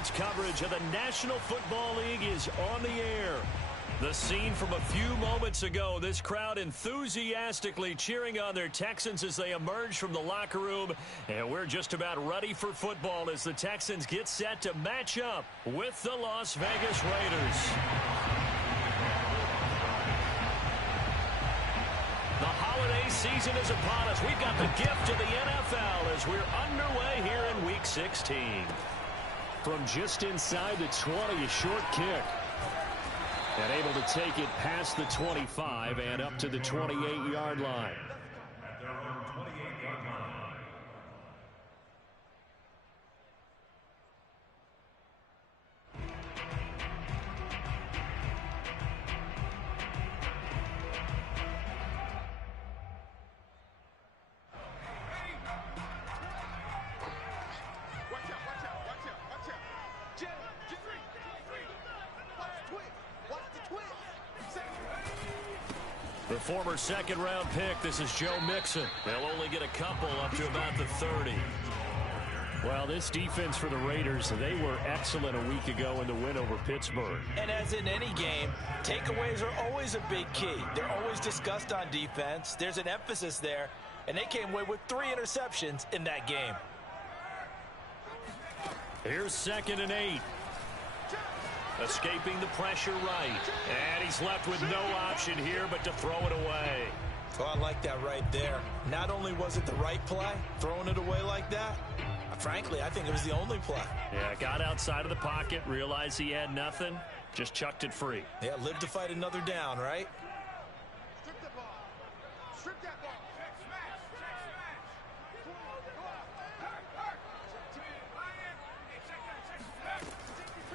Sports coverage of the National Football League is on the air. The scene from a few moments ago, this crowd enthusiastically cheering on their Texans as they emerge from the locker room. And we're just about ready for football as the Texans get set to match up with the Las Vegas Raiders. The holiday season is upon us. We've got the gift of the NFL as we're underway here in Week 16. From just inside the 20, a short kick. And able to take it past the 25 and up to the 28-yard line. The former second-round pick, this is Joe Mixon. They'll only get a couple up to about the 30. Well, this defense for the Raiders, they were excellent a week ago in the win over Pittsburgh. And as in any game, takeaways are always a big key. They're always discussed on defense. There's an emphasis there, and they came away with 3 interceptions in that game. Here's 2nd and 8. Escaping the pressure right. And he's left with no option here but to throw it away. Oh, I like that right there. Not only was it the right play, throwing it away like that, frankly, I think it was the only play. Yeah, got outside of the pocket, realized he had nothing, just chucked it free. Yeah, live to fight another down, right? Strip that ball. Strip that ball.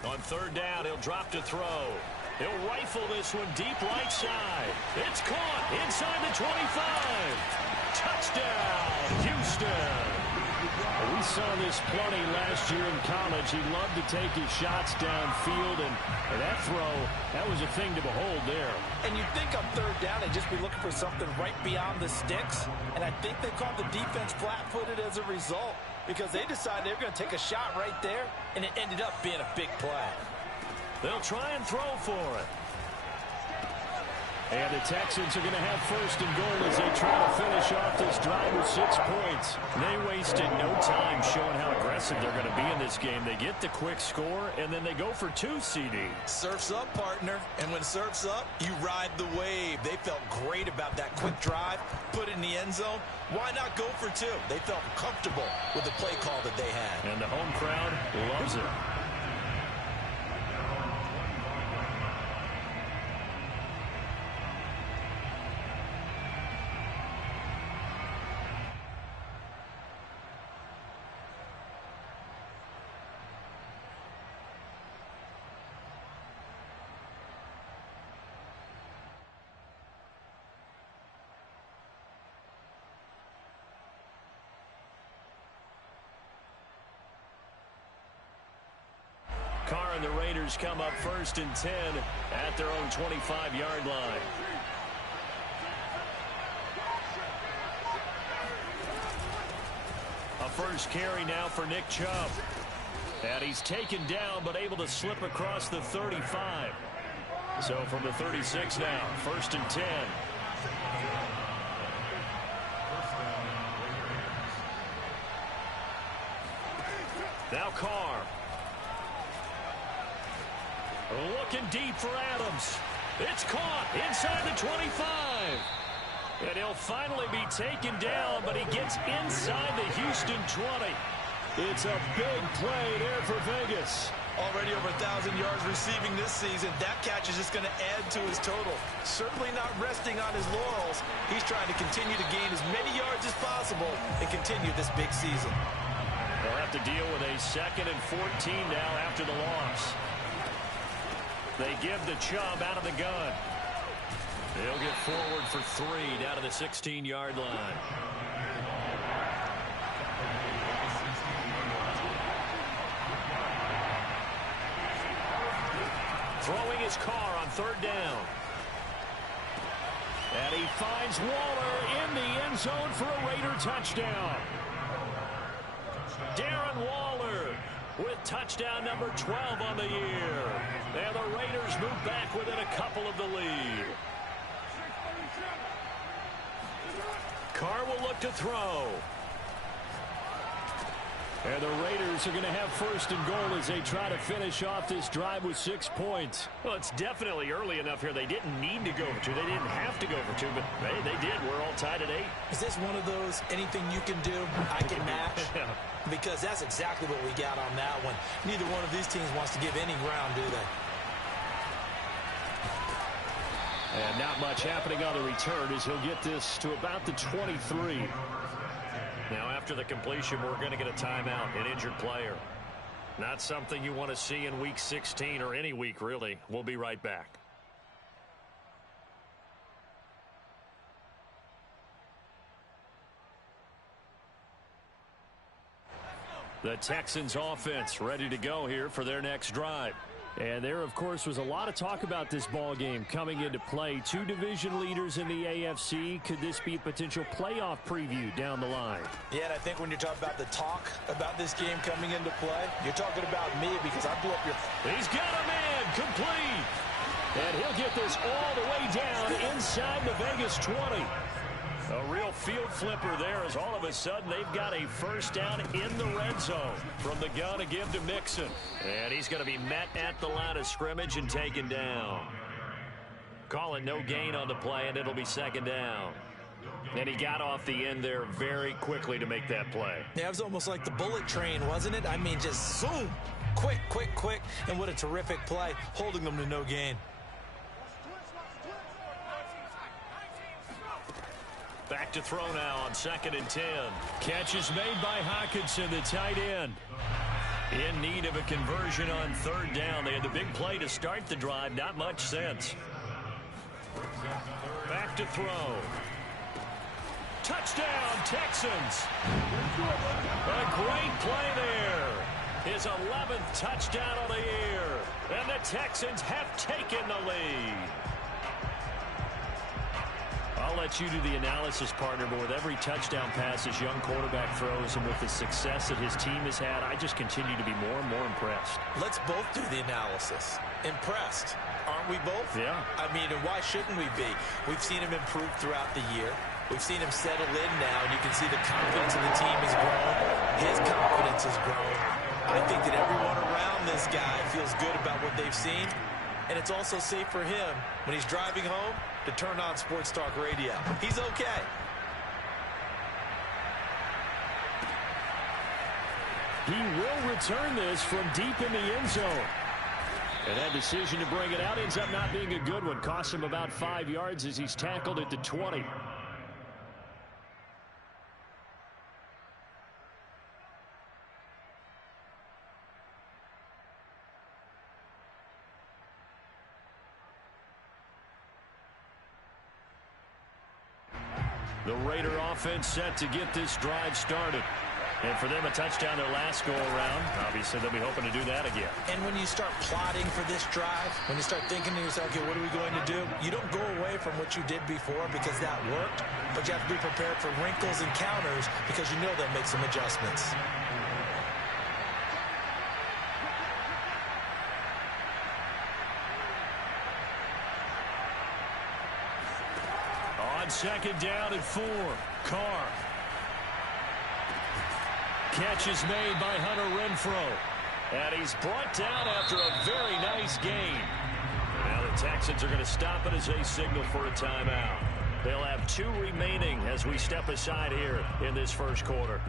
On 3rd down, he'll drop to throw. He'll rifle this one deep right side. It's caught inside the 25. Touchdown, Houston. We saw this plenty last year in college. He loved to take his shots downfield, and that throw, that was a thing to behold there. And you'd think on 3rd down they'd just be looking for something right beyond the sticks, and I think they caught the defense flat-footed as a result, because they decided they were going to take a shot right there, and it ended up being a big play. They'll try and throw for it. And the Texans are going to have 1st and goal as they try to finish off this drive with 6 points. They wasted no time showing how aggressive they're going to be in this game. They get the quick score, and then they go for 2, CD. Surf's up, partner. And when surf's up, you ride the wave. They felt great about that quick drive, put it in the end zone. Why not go for 2? They felt comfortable with the play call that they had. And the home crowd loves it. Carr and the Raiders come up 1st and 10 at their own 25-yard line. A first carry now for Nick Chubb. And he's taken down but able to slip across the 35. So from the 36 now, 1st and 10. Now Carr. Looking deep for Adams. It's caught inside the 25. And he'll finally be taken down, but he gets inside the Houston 20. It's a big play there for Vegas. Already over 1,000 yards receiving this season. That catch is just going to add to his total. Certainly not resting on his laurels. He's trying to continue to gain as many yards as possible and continue this big season. They'll have to deal with a 2nd and 14 now after the loss. They give the Chubb out of the gun. They'll get forward for 3 down to the 16-yard line. Throwing his Carr on 3rd down. And he finds Waller in the end zone for a Raider touchdown. Darren Waller with touchdown number 12 on the year. And the Raiders move back within a couple of the lead. Carr will look to throw. And the Raiders are going to have first and goal as they try to finish off this drive with 6 points. Well, it's definitely early enough here. They didn't need to go for 2. They didn't have to go for 2, but hey, they did. We're all tied at 8. Is this one of those anything you can do, I can match? Because that's exactly what we got on that one. Neither one of these teams wants to give any ground, do they? And not much happening on the return as he'll get this to about the 23. Now, after the completion, we're going to get a timeout, an injured player. Not something you want to see in Week 16 or any week, really. We'll be right back. The Texans offense ready to go here for their next drive. And there, of course, was a lot of talk about this ball game coming into play. 2 division leaders in the AFC. Could this be a potential playoff preview down the line? Yeah, and I think when you're talking about the talk about this game coming into play, you're talking about me because I blew up your... He's got a man complete. And he'll get this all the way down inside the Vegas 20. A real field flipper there as all of a sudden they've got a first down in the red zone from the gun to give to Mixon. And he's going to be met at the line of scrimmage and taken down. Calling no gain on the play, and it'll be second down. And he got off the end there very quickly to make that play. Yeah, it was almost like the bullet train, wasn't it? I mean, just zoom. Quick, quick, quick. And what a terrific play, holding them to no gain. Back to throw now on 2nd and 10. Catch is made by Hockenson, the tight end. In need of a conversion on 3rd down. They had the big play to start the drive. Not much sense. Back to throw. Touchdown, Texans. A great play there. His 11th touchdown of the year. And the Texans have taken the lead. I'll let you do the analysis, partner, but with every touchdown pass his young quarterback throws and with the success that his team has had, I just continue to be more and more impressed. Let's both do the analysis. Impressed, aren't we both? Yeah. I mean, and why shouldn't we be? We've seen him improve throughout the year. We've seen him settle in now, and you can see the confidence of the team has grown. His confidence has grown. I think that everyone around this guy feels good about what they've seen, and it's also safe for him when he's driving home to turn on Sports Talk Radio. He's okay. He will return this from deep in the end zone. And that decision to bring it out ends up not being a good one. Costs him about 5 yards as he's tackled at the 20. The Raider offense set to get this drive started. And for them, a touchdown their last go-around. Obviously, they'll be hoping to do that again. And when you start plotting for this drive, when you start thinking to yourself, okay, what are we going to do? You don't go away from what you did before because that worked, but you have to be prepared for wrinkles and counters because you know they'll make some adjustments. On 2nd down and 4, Carr. Catch is made by Hunter Renfrow. And he's brought down after a very nice gain. Now the Texans are going to stop it as they signal for a timeout. They'll have 2 remaining as we step aside here in this first quarter.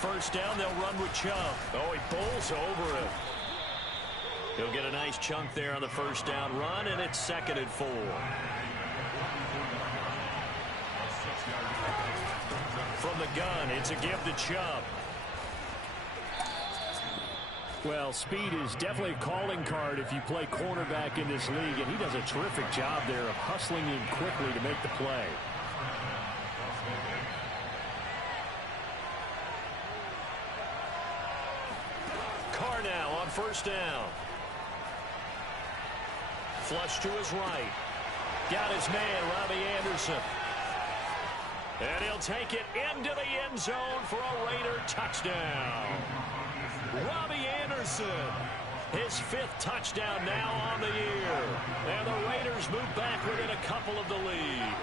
First down, they'll run with Chubb. Oh, he bowls over him. He'll get a nice chunk there on the first down run, and it's 2nd and 4. From the gun, it's a give to Chubb. Well, speed is definitely a calling card if you play cornerback in this league, and he does a terrific job there of hustling in quickly to make the play. Carr now on first down. Flush to his right. Got his man, Robbie Anderson. And he'll take it into the end zone for a Raider touchdown. Robbie Anderson, his 5th touchdown now on the year. And the Raiders move back within a couple of the lead.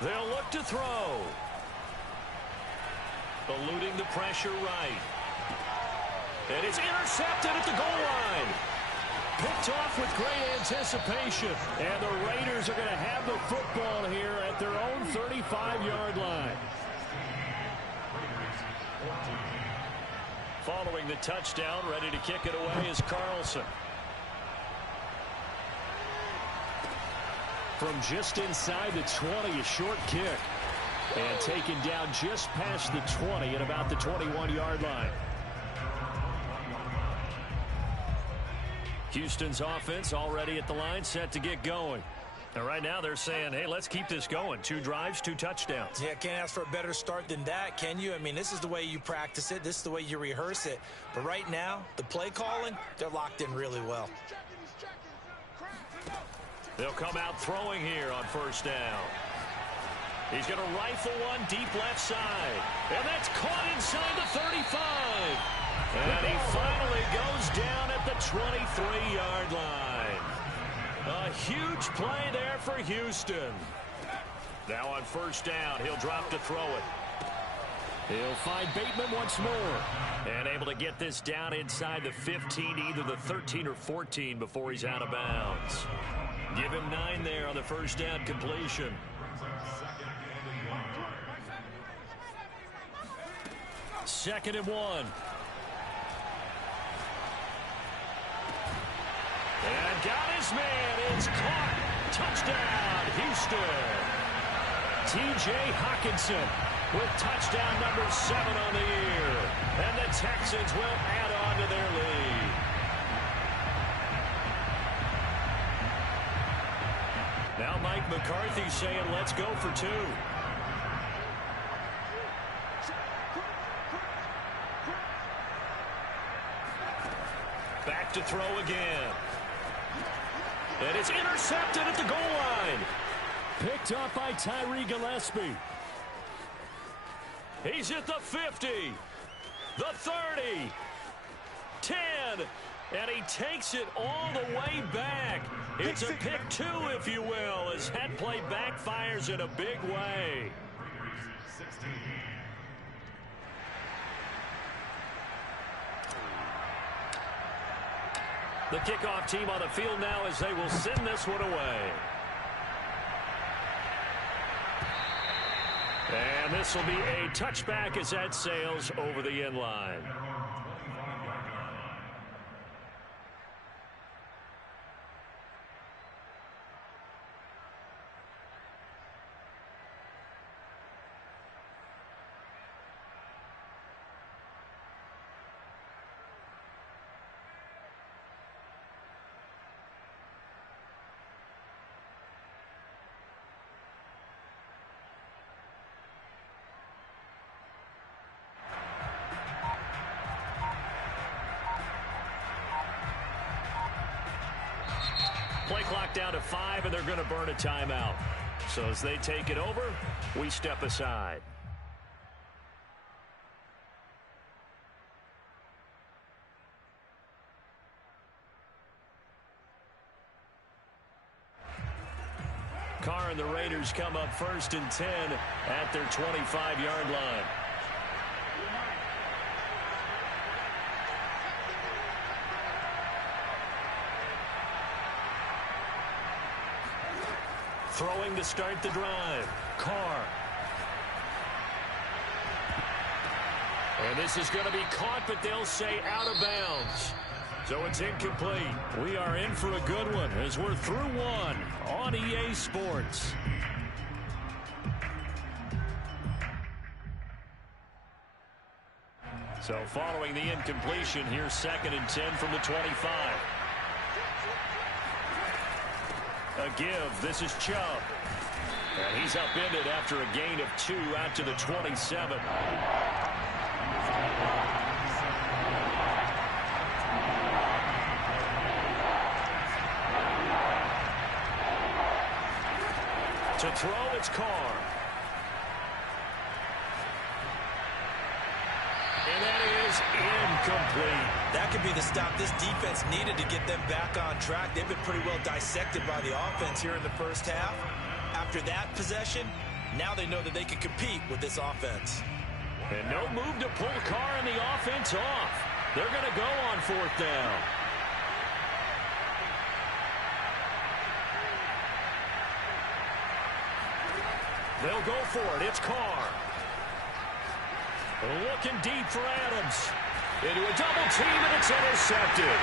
They'll look to throw. Eluding the pressure right. And it's intercepted at the goal line. Picked off with great anticipation. And the Raiders are going to have the football here at their own 35-yard line. Following the touchdown, ready to kick it away is Carlson. From just inside the 20, a short kick. And taken down just past the 20 at about the 21-yard line. Houston's offense already at the line, set to get going. And right now they're saying, hey, let's keep this going. 2 drives, 2 touchdowns. Yeah, can't ask for a better start than that, can you? I mean, this is the way you practice it. This is the way you rehearse it. But right now, the play calling, they're locked in really well. They'll come out throwing here on first down. He's going to rifle one deep left side. And that's caught inside the 35. And he finally goes down at the 23-yard line. A huge play there for Houston. Now on first down, he'll drop to throw it. He'll find Bateman once more. And able to get this down inside the 15, either the 13 or 14 before he's out of bounds. Give him 9 there on the first down completion. Second and 1. And got his man. It's caught. Touchdown, Houston. T.J. Hockenson with touchdown number 7 on the year. And the Texans will add on to their lead. Now Mike McCarthy saying, let's go for 2. Back to throw again. And it's intercepted at the goal line. Picked up by Tyree Gillespie. He's at the 50. The 30. 10. And he takes it all the way back. It's a pick 2, if you will, as that play backfires in a big way. The kickoff team on the field now as they will send this one away. And this will be a touchback as that sails over the end line. Play clock down to 5, and they're going to burn a timeout. So as they take it over, we step aside. Carr and the Raiders come up first and 10 at their 25-yard line. Throwing to start the drive. Carr. And this is going to be caught, but they'll say out of bounds. So it's incomplete. We are in for a good one as we're through one on EA Sports. So following the incompletion, here's 2nd and 10 from the 25. A give. This is Chubb. And he's upended after a gain of 2 out to the 27. To throw, it's Carr. And that is incomplete. That could be the stop this defense needed to get them back on track. They've been pretty well dissected by the offense here in the first half. After that possession, now they know that they can compete with this offense. And no move to pull Carr and the offense off. They're going to go on fourth down. They'll go for it. It's Carr. Looking deep for Adams. Into a double team, and it's intercepted.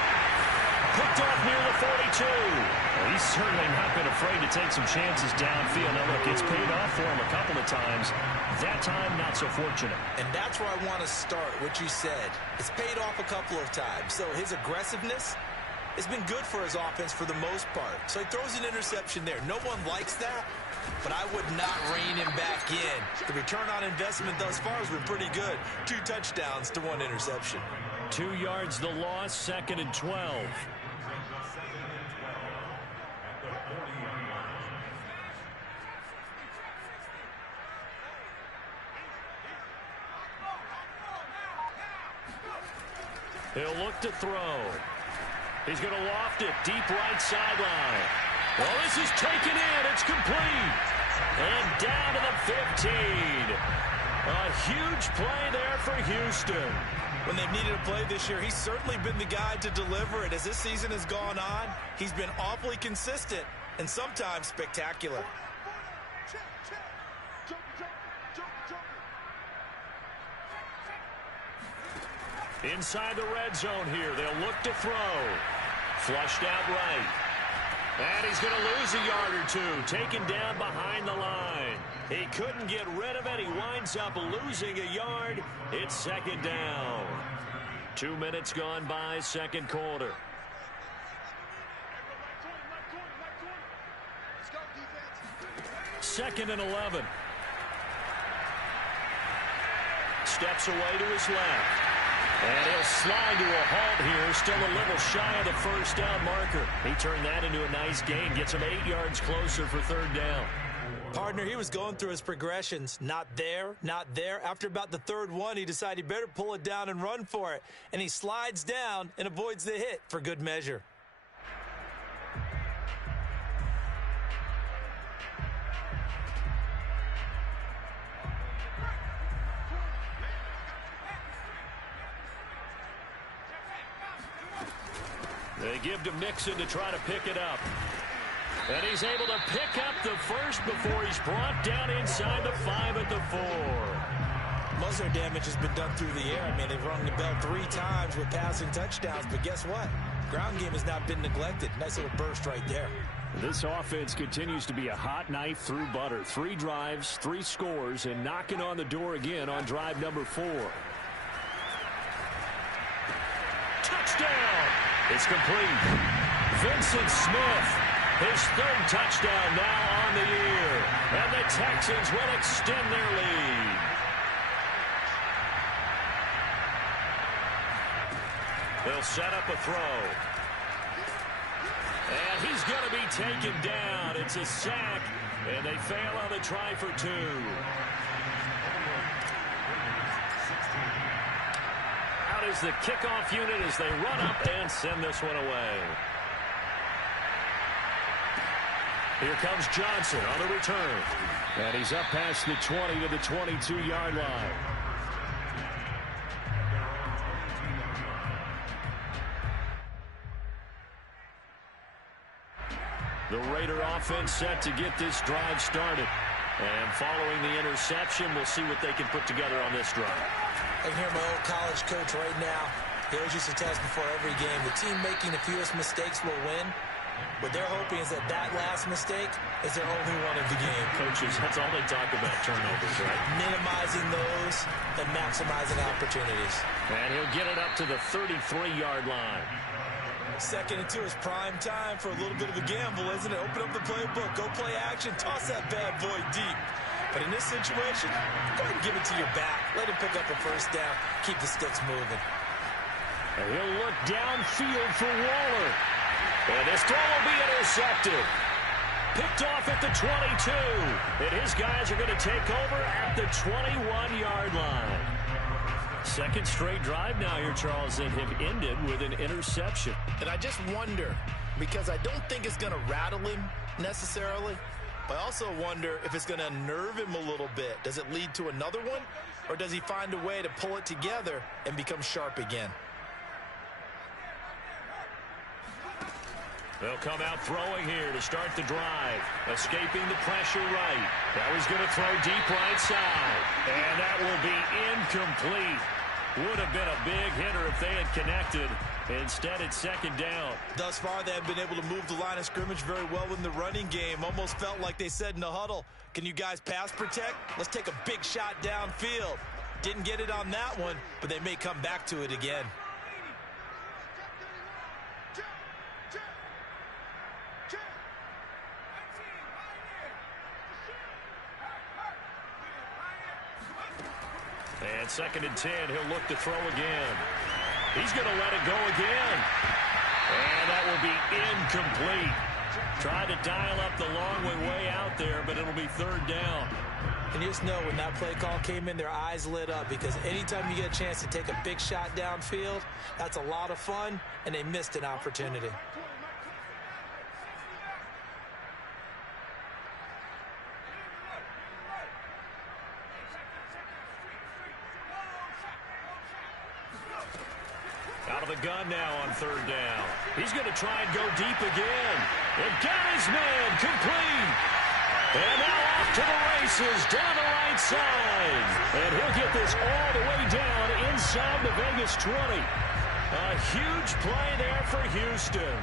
Picked off near the 42. Well, he's certainly not been afraid to take some chances downfield. Now, look, it's paid off for him a couple of times. That time, not so fortunate. And that's where I want to start, what you said. It's paid off a couple of times. So his aggressiveness has been good for his offense for the most part. So he throws an interception there. No one likes that, but I would not rein him back in. The return on investment thus far has been pretty good. 2 touchdowns to 1 interception. 2 yards the loss, 2nd and 12. He'll look to throw. He's going to loft it deep right sideline. Well, this is taken in. It's complete. And down to the 15. A huge play there for Houston. When they've needed a play this year, he's certainly been the guy to deliver it. As this season has gone on, he's been awfully consistent and sometimes spectacular. Inside the red zone here. They'll look to throw. Flushed out right. And he's going to lose a yard or 2. Taken down behind the line. He couldn't get rid of it. He winds up losing a yard. It's 2nd down. 2 minutes gone by, 2nd quarter. Second and 11. Steps away to his left. And he'll slide to a halt here. Still a little shy of the first down marker. He turned that into a nice gain. Gets him 8 yards closer for 3rd down. Partner, he was going through his progressions. Not there, not there. After about the 3rd one, he decided he better pull it down and run for it. And he slides down and avoids the hit for good measure. They give to Mixon to try to pick it up. And he's able to pick up the first before he's brought down inside the 5 at the 4. Most of their damage has been done through the air. I mean, they've rung the bell 3 times with passing touchdowns. But guess what? Ground game has not been neglected. Nice little burst right there. This offense continues to be a hot knife through butter. 3 drives, 3 scores, and knocking on the door again on drive number 4. Touchdown! It's complete. Vincent Smith, his 3rd touchdown now on the year. And the Texans will extend their lead. They'll set up a throw. And he's going to be taken down. It's a sack, and they fail on the try for 2. Is the kickoff unit as they run up and send this one away. Here comes Johnson on the return. And he's up past the 20 to the 22-yard line. The Raider offense set to get this drive started. And following the interception, we'll see what they can put together on this drive. I can hear my old college coach right now. He always used to tell us before every game, the team making the fewest mistakes will win. What they're hoping is that that last mistake is their only one of the game. Coaches, that's all they talk about, turnovers, right? Minimizing those and maximizing opportunities. And he'll get it up to the 33-yard line. 2nd and 2 is prime time for a little bit of a gamble, isn't it? Open up the playbook, go play action, toss that bad boy deep. But in this situation, go ahead and give it to your back. Let him pick up a first down. Keep the sticks moving. And he'll look downfield for Waller. And this throw will be intercepted. picked off at the 22. And his guys are going to take over at the 21-yard line. Second straight drive now here, Charles, that have ended with an interception. And I just wonder, because I don't think it's going to rattle him necessarily, but I also wonder if it's going to unnerve him a little bit. Does it lead to another one, or does he find a way to pull it together and become sharp again? They'll come out throwing here to start the drive. Escaping the pressure right. That was going to throw deep right side. And that will be incomplete. Would have been a big hitter if they had connected. Instead, it's second down. Thus far, they have been able to move the line of scrimmage very well in the running game. Almost felt like they said in the huddle, can you guys pass protect? Let's take a big shot downfield. Didn't get it on that one, but they may come back to it again. And second and 10, he'll look to throw again. He's going to let it go again. And that will be incomplete. Tried to dial up the long way out there, but it'll be third down. And you just know when that play call came in, their eyes lit up, because anytime you get a chance to take a big shot downfield, that's a lot of fun, and they missed an opportunity. Out of the gun now on third down. He's going to try and go deep again. And got his man complete. And now off to the races down the right side. And he'll get this all the way down inside the Vegas 20. A huge play there for Houston.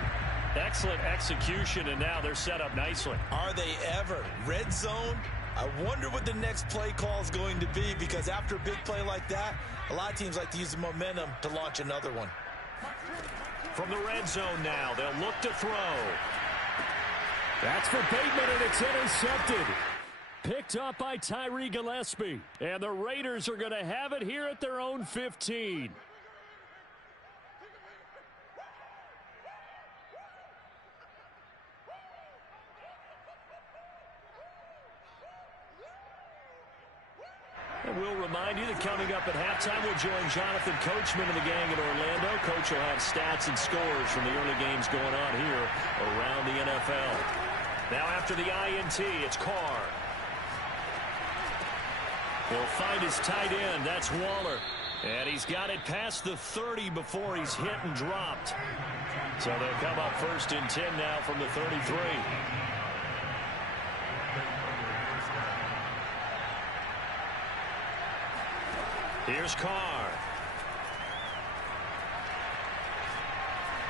Excellent execution, and now they're set up nicely. Are they ever? Red zone? I wonder what the next play call is going to be, because after a big play like that, a lot of teams like to use the momentum to launch another one. From the red zone now, they'll look to throw. That's for Bateman, and it's intercepted. Picked up by Tyree Gillespie. And the Raiders are going to have it here at their own 15. And we'll remind you that coming up at halftime, we'll join Jonathan Coachman and the gang in Orlando. Coach will have stats and scores from the early games going on here around the NFL. Now after the INT, it's Carr. He'll find his tight end. That's Waller. And he's got it past the 30 before he's hit and dropped. So they'll come up first and 10 now from the 33. Here's Carr.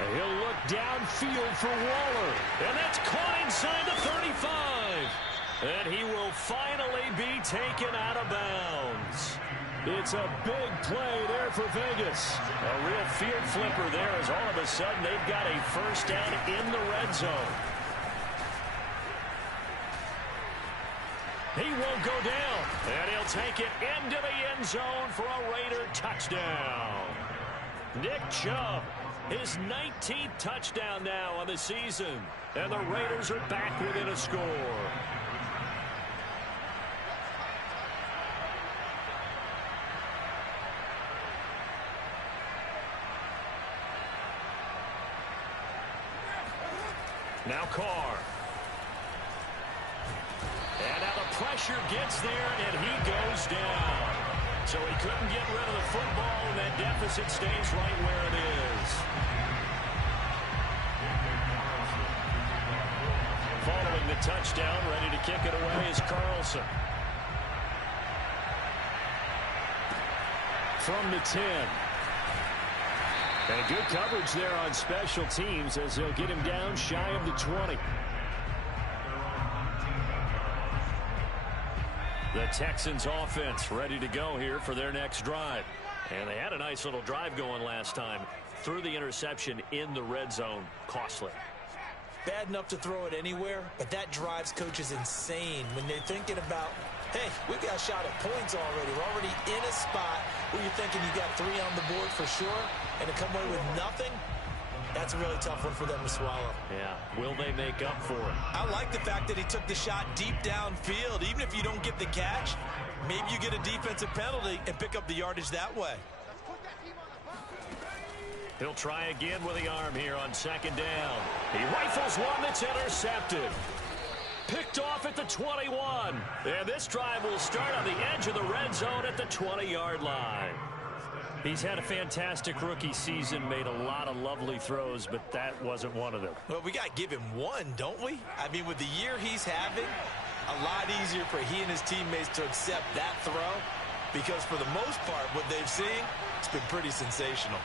And he'll look downfield for Waller. And that's caught inside the 35. And he will finally be taken out of bounds. It's a big play there for Vegas. A real field flipper there, as all of a sudden they've got a first down in the red zone. He won't go down, and he'll take it into the end zone for a Raider touchdown. Nick Chubb, his 19th touchdown now on the season, and the Raiders are back within a score. Now Carr. And now the pressure gets there, and he goes down. So he couldn't get rid of the football, and that deficit stays right where it is. Following the touchdown, ready to kick it away is Carlson. From the 10. And good coverage there on special teams as they'll get him down shy of the 20. The Texans offense ready to go here for their next drive. And they had a nice little drive going last time. Threw the interception in the red zone. Costly. Bad enough to throw it anywhere, but that drives coaches insane when they're thinking about, hey, we got a shot at points already. We're already in a spot where you're thinking you got 3 on the board for sure, and to come away with nothing, That's a really tough one for them to swallow. Yeah, will they make up for it? I like the fact that he took the shot deep downfield. Even if you don't get the catch, maybe you get a defensive penalty and pick up the yardage that way. He'll try again with the arm here on second down. He rifles one that's intercepted. Picked off at the 21. And this drive will start on the edge of the red zone at the 20-yard line. He's had a fantastic rookie season, made a lot of lovely throws, but that wasn't one of them. Well, we got to give him one, don't we? I mean, with the year he's having, a lot easier for he and his teammates to accept that throw, because for the most part, what they've seen, it's been pretty sensational.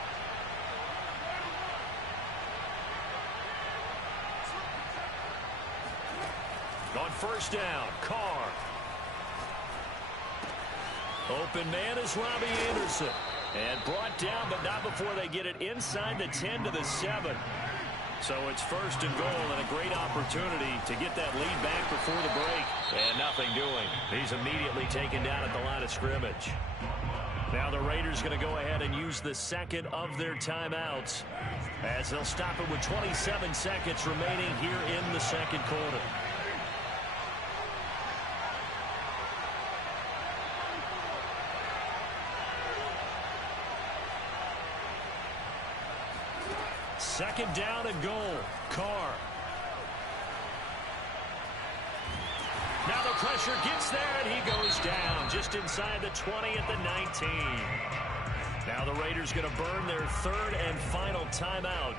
On first down, Carr. Open man is Robbie Anderson. And brought down, but not before they get it inside the 10 to the 7. So it's first and goal, and a great opportunity to get that lead back before the break. And nothing doing. He's immediately taken down at the line of scrimmage. Now the Raiders going to go ahead and use the second of their timeouts, as they'll stop it with 27 seconds remaining here in the second quarter. Second down and goal. Carr. Now the pressure gets there, and he goes down just inside the 20 at the 19. Now the Raiders going to burn their third and final timeout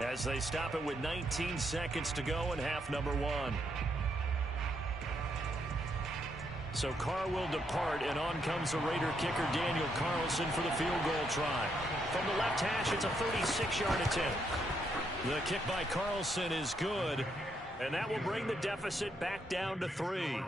as they stop it with 19 seconds to go in half number one. So Carr will depart, and on comes the Raider kicker Daniel Carlson for the field goal try. From the left hash, it's a 36-yard attempt. The kick by Carlson is good, and that will bring the deficit back down to 3.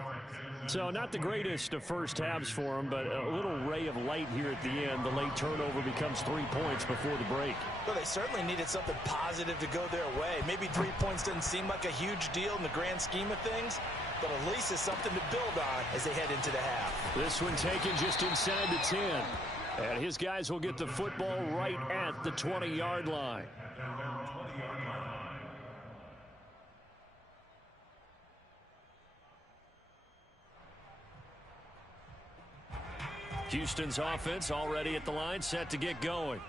So not the greatest of first halves for him, but a little ray of light here at the end. The late turnover becomes 3 points before the break. Well, they certainly needed something positive to go their way. Maybe 3 points doesn't seem like a huge deal in the grand scheme of things, but at least it's something to build on as they head into the half. This one taken just inside the 10. And his guys will get the football right at the 20-yard line. Houston's offense already at the line, set to get going.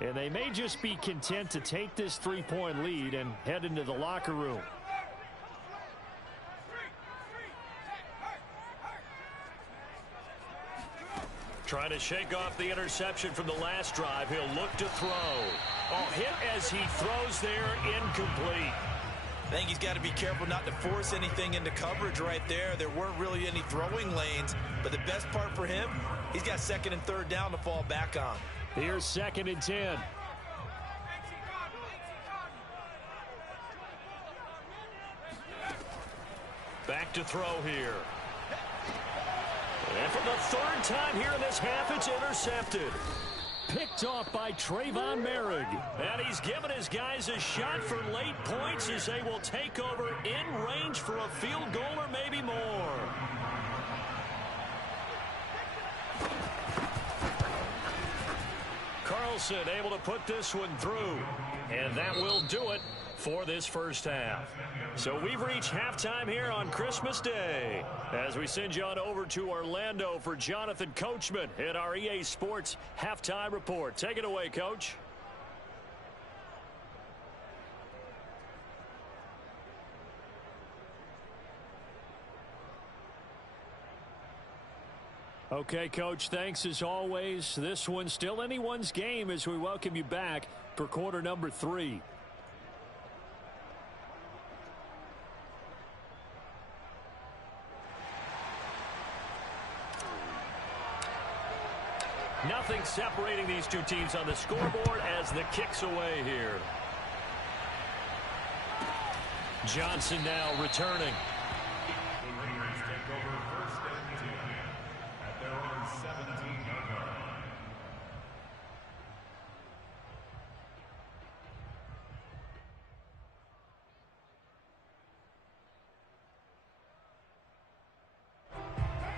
And they may just be content to take this 3-point lead and head into the locker room. Trying to shake off the interception from the last drive. He'll look to throw. Oh, hit as he throws there, incomplete. I think he's got to be careful not to force anything into coverage right there. There weren't really any throwing lanes, but the best part for him, he's got second and third down to fall back on. Here's second and 10. Back to throw here. And for the third time here in this half, it's intercepted. Picked off by Trayvon Merrick. And he's given his guys a shot for late points as they will take over in range for a field goal or maybe more. Carlson able to put this one through. And that will do it for this first half. So we've reached halftime here on Christmas Day as we send you on over to Orlando for Jonathan Coachman in our EA Sports Halftime Report. Take it away, Coach. Okay, Coach, thanks as always. This one's still anyone's game as we welcome you back for quarter number 3. Nothing separating these two teams on the scoreboard as the kick's away here. Johnson now returning.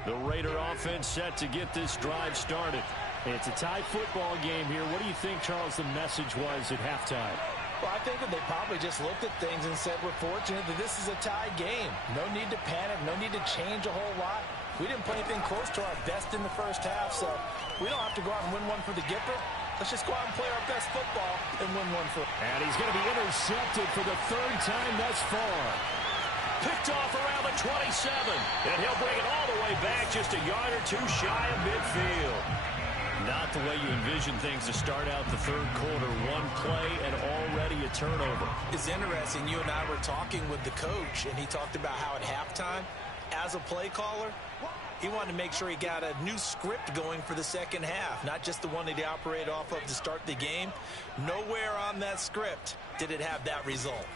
The Raider offense set to get this drive started. It's a tie football game here. What do you think, Charles, the message was at halftime? Well, I think that they probably just looked at things and said, we're fortunate that this is a tie game. No need to panic, no need to change a whole lot. We didn't play anything close to our best in the first half, so we don't have to go out and win one for the Gipper. Let's just go out and play our best football and win one for. And he's going to be intercepted for the third time thus far. Picked off around the 27, and he'll bring it all the way back just a yard or two shy of midfield. Not the way you envision things to start out the third quarter. One play and already a turnover. It's interesting. You and I were talking with the coach, and he talked about how at halftime, as a play caller, he wanted to make sure he got a new script going for the second half, not just the one that he operated off of to start the game. Nowhere on that script did it have that result.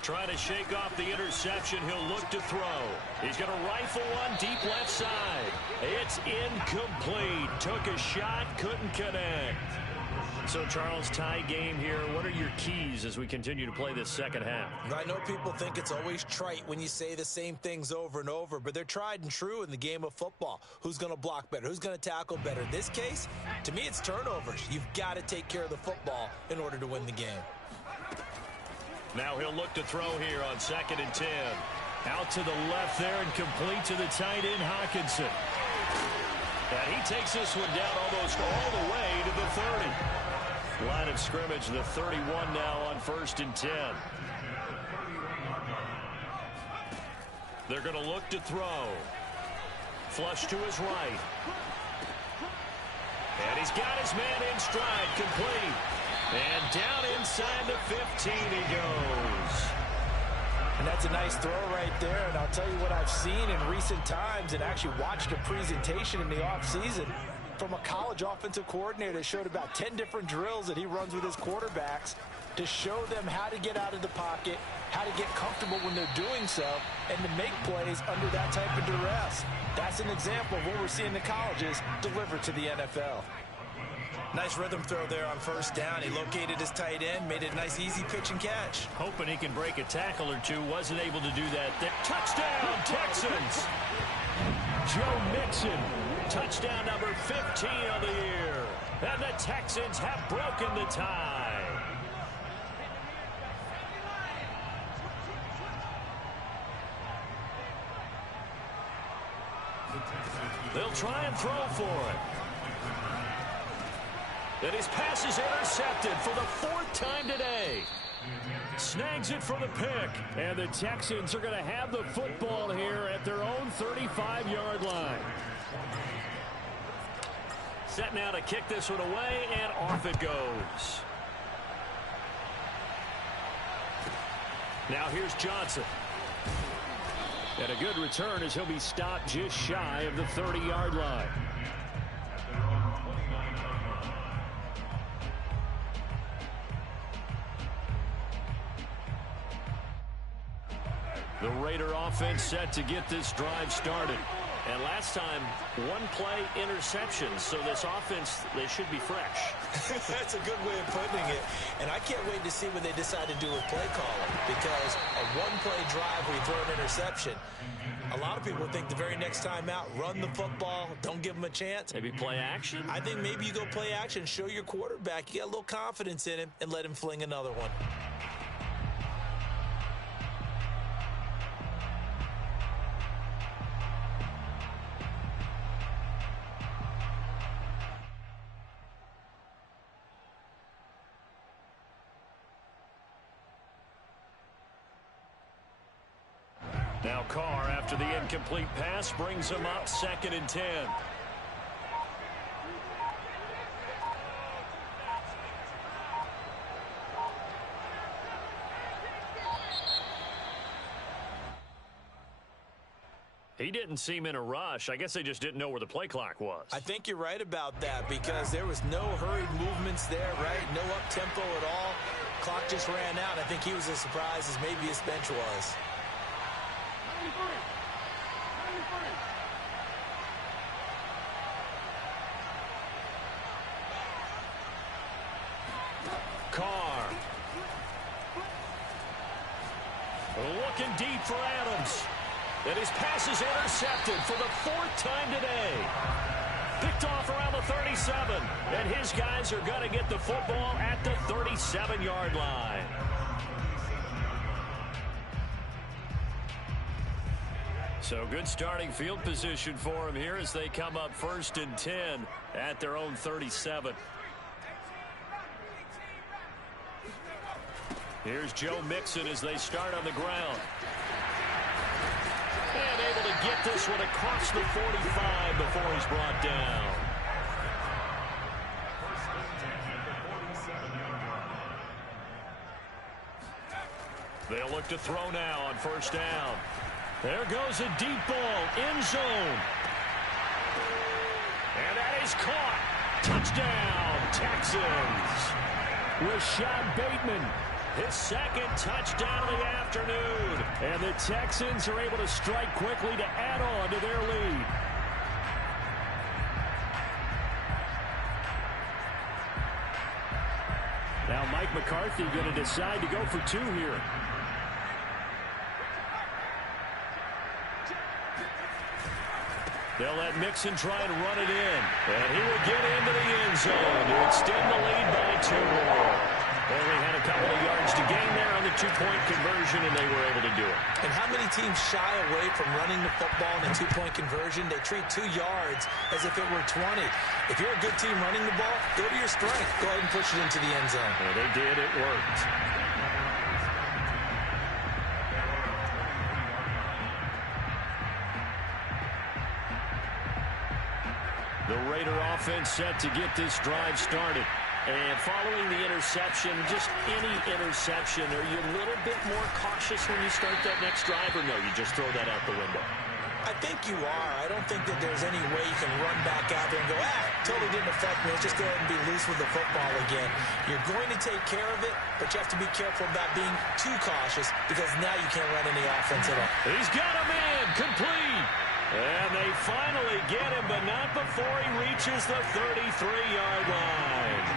Trying to shake off the interception. He'll look to throw. He's going to rifle one deep left side. It's incomplete. Took a shot, couldn't connect. So, Charles, tie game here. What are your keys as we continue to play this second half? I know people think it's always trite when you say the same things over and over, but they're tried and true in the game of football. Who's going to block better? Who's going to tackle better? In this case, to me, it's turnovers. You've got to take care of the football in order to win the game. Now he'll look to throw here on 2nd and 10. Out to the left there and complete to the tight end, Hawkinson. And he takes this one down almost all the way to the 30. Line of scrimmage, the 31 now on 1st and 10. They're going to look to throw. Flush to his right. And he's got his man in stride, complete. And down inside the 15 he goes. And that's a nice throw right there. And I'll tell you what I've seen in recent times and actually watched a presentation in the offseason from a college offensive coordinator that showed about 10 different drills that he runs with his quarterbacks to show them how to get out of the pocket, how to get comfortable when they're doing so, and to make plays under that type of duress. That's an example of what we're seeing the colleges deliver to the NFL. Nice rhythm throw there on 1st down. He located his tight end, made it a nice easy pitch and catch. Hoping he can break a tackle or two. Wasn't able to do that. Touchdown, Texans! Joe Mixon, touchdown number 15 on the year. And the Texans have broken the tie. They'll try and throw for it. And his pass is intercepted for the 4th time today. Snags it for the pick. And the Texans are going to have the football here at their own 35-yard line. Set now to kick this one away, and off it goes. Now here's Johnson. And a good return as he'll be stopped just shy of the 30-yard line. The Raider offense set to get this drive started. And last time, one play interception. So this offense, they should be fresh. That's a good way of putting it. And I can't wait to see what they decide to do with play calling. Because a one-play drive where you throw an interception, a lot of people think the very next time out, run the football, don't give them a chance. Maybe play action? I think maybe you go play action, show your quarterback, you got a little confidence in him, and let him fling another one. Now Carr, after the incomplete pass, brings him up 2nd and 10. He didn't seem in a rush. I guess they just didn't know where the play clock was. I think you're right about that because there was no hurried movements there, right? No up-tempo at all. Clock just ran out. I think he was as surprised as maybe his bench was. Carr. Looking deep for Adams. And his pass is intercepted for the 4th time today. Picked off around the 37, and his guys are going to get the football at the 37-yard line. So good starting field position for him here as they come up 1st and 10 at their own 37. Here's Joe Mixon as they start on the ground. And able to get this one across the 45 before he's brought down. They'll look to throw now on 1st down. There goes a deep ball, end zone. And that is caught. Touchdown, Texans. Rashad Bateman, his 2nd touchdown of the afternoon. And the Texans are able to strike quickly to add on to their lead. Now Mike McCarthy going to decide to go for 2 here. They'll let Mixon try and run it in. And he will get into the end zone to extend the lead by 2 more. Only had a couple of yards to gain there on the 2-point conversion, and they were able to do it. And how many teams shy away from running the football in a 2-point conversion? They treat 2 yards as if it were 20. If you're a good team running the ball, go to your strength. Go ahead and push it into the end zone. Well, they did. It worked. The Raider offense set to get this drive started. And following the interception, just any interception, are you a little bit more cautious when you start that next drive, or no, you just throw that out the window? I think you are. I don't think that there's any way you can run back out there and go, totally didn't affect me. Let's just go ahead and be loose with the football again. You're going to take care of it, but you have to be careful about being too cautious because now you can't run any offense at all. He's got a man, complete. And they finally get him, but not before he reaches the 33-yard line.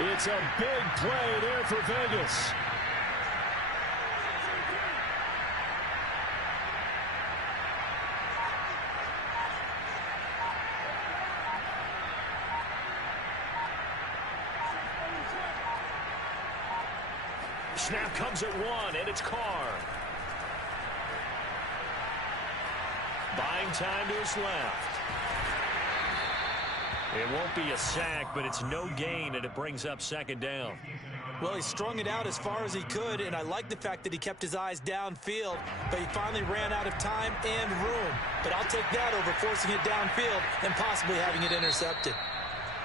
It's a big play there for Vegas. Snap comes at 1, and it's Carr. Buying time to his left. It won't be a sack, but it's no gain, and it brings up 2nd down. Well, he strung it out as far as he could, and I like the fact that he kept his eyes downfield, but he finally ran out of time and room. But I'll take that over forcing it downfield and possibly having it intercepted.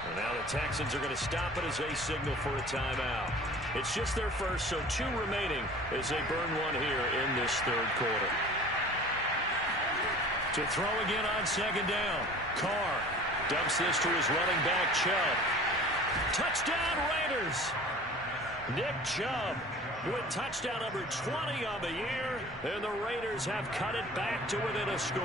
And now the Texans are going to stop it as they signal for a timeout. It's just their first, so 2 remaining as they burn 1 here in this 3rd quarter. To throw again on 2nd down. Carr dumps this to his running back, Chubb. Touchdown, Raiders! Nick Chubb with touchdown number 20 on the year, and the Raiders have cut it back to within a score.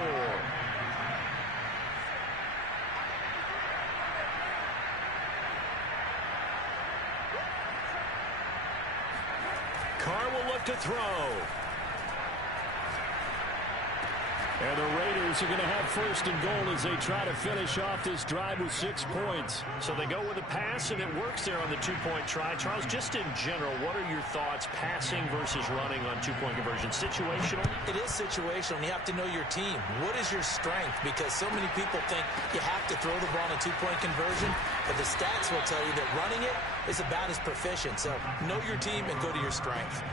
Carr will look to throw. And the Raiders are going to have 1st and goal as they try to finish off this drive with 6 points. So they go with a pass, and it works there on the 2-point try. Charles, just in general, what are your thoughts passing versus running on 2-point conversion? Situational? It is situational, and you have to know your team. What is your strength? Because so many people think you have to throw the ball on a 2-point conversion, but the stats will tell you that running it is about as proficient. So know your team and go to your strength.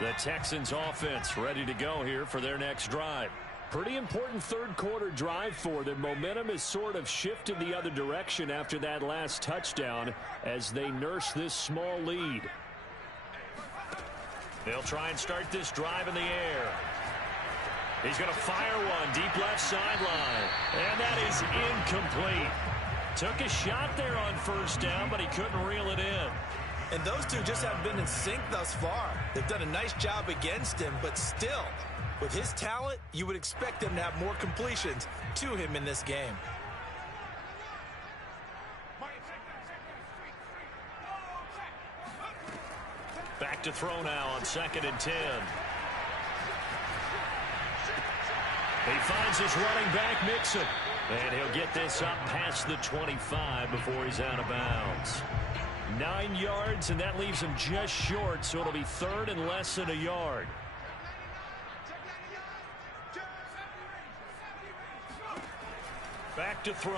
The Texans offense ready to go here for their next drive. Pretty important 3rd quarter drive for them. Momentum has sort of shifted the other direction after that last touchdown as they nurse this small lead. They'll try and start this drive in the air. He's going to fire one deep left sideline. And that is incomplete. Took a shot there on 1st down, but he couldn't reel it in. And those two just haven't been in sync thus far. They've done a nice job against him, but still, with his talent, you would expect them to have more completions to him in this game. Back to throw now on 2nd and 10. He finds his running back, Mixon. And he'll get this up past the 25 before he's out of bounds. 9 yards, and that leaves him just short, so it'll be 3rd and less than a yard. Back to throw.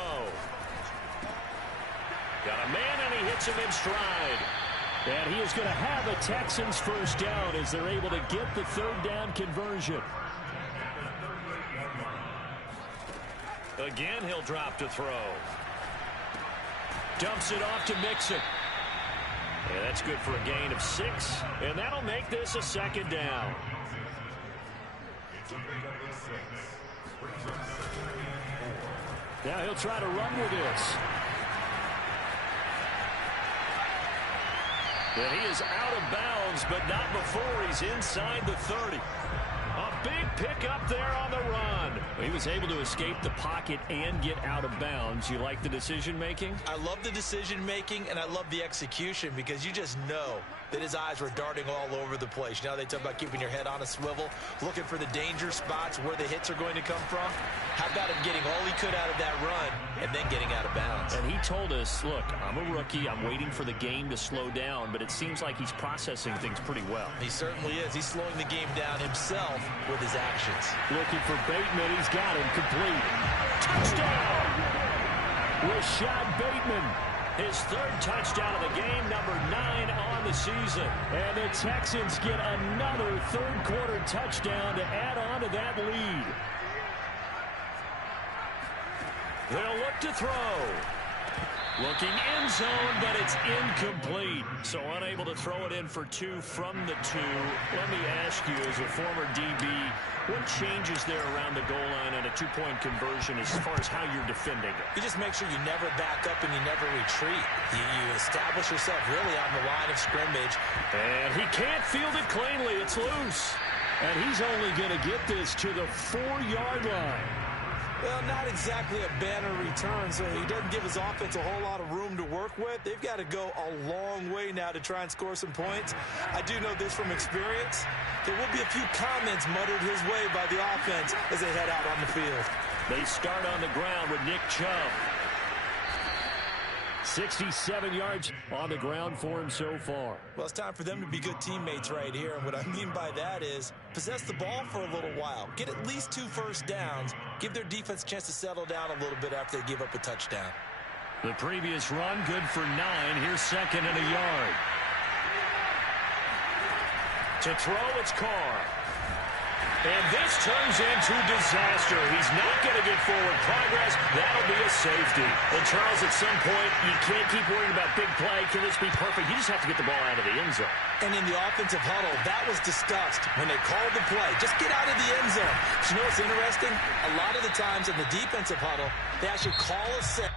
Got a man, and he hits him in stride. And he is going to have a Texans first down as they're able to get the 3rd down conversion. Again, he'll drop to throw. Dumps it off to Mixon. And that's good for a gain of 6. And that'll make this a 2nd down. Now he'll try to run with this. And he is out of bounds, but not before he's inside the 30. A big pickup there on the run. He was able to escape the pocket and get out of bounds. You like the decision-making? I love the decision-making, and I love the execution because you just know that his eyes were darting all over the place. You know, they talk about keeping your head on a swivel, looking for the danger spots where the hits are going to come from. How about him getting all he could out of that run and then getting out of bounds? And he told us, look, I'm a rookie. I'm waiting for the game to slow down, but it seems like he's processing things pretty well. He certainly is. He's slowing the game down himself with his actions. Looking for Bateman. He's got him complete. Touchdown! Rashad Bateman. His 3rd touchdown of the game, number 9 on the season. And the Texans get another 3rd quarter touchdown to add on to that lead. They'll look to throw. Looking end zone, but it's incomplete. So unable to throw it in for 2 from the 2. Let me ask you, as a former DB, what changes there around the goal line on a 2-point conversion as far as how you're defending it? You just make sure you never back up and you never retreat. You establish yourself really on the line of scrimmage. And he can't field it cleanly. It's loose. And he's only going to get this to the 4-yard line. Well, not exactly a banner return, so he doesn't give his offense a whole lot of room to work with. They've got to go a long way now to try and score some points. I do know this from experience. There will be a few comments muttered his way by the offense as they head out on the field. They start on the ground with Nick Chubb. 67 yards on the ground for him so far. Well, it's time for them to be good teammates right here. And what I mean by that is possess the ball for a little while. Get at least 2 first downs. Give their defense a chance to settle down a little bit after they give up a touchdown. The previous run, good for 9. Here's 2nd and a yard. To throw, it's Carr. And this turns into disaster. He's not going to get forward progress. That'll be a safety. And, Charles, at some point, you can't keep worrying about big play. Can this be perfect? You just have to get the ball out of the end zone. And in the offensive huddle, that was discussed when they called the play. Just get out of the end zone. But you know what's interesting? A lot of the times in the defensive huddle, they actually call a set.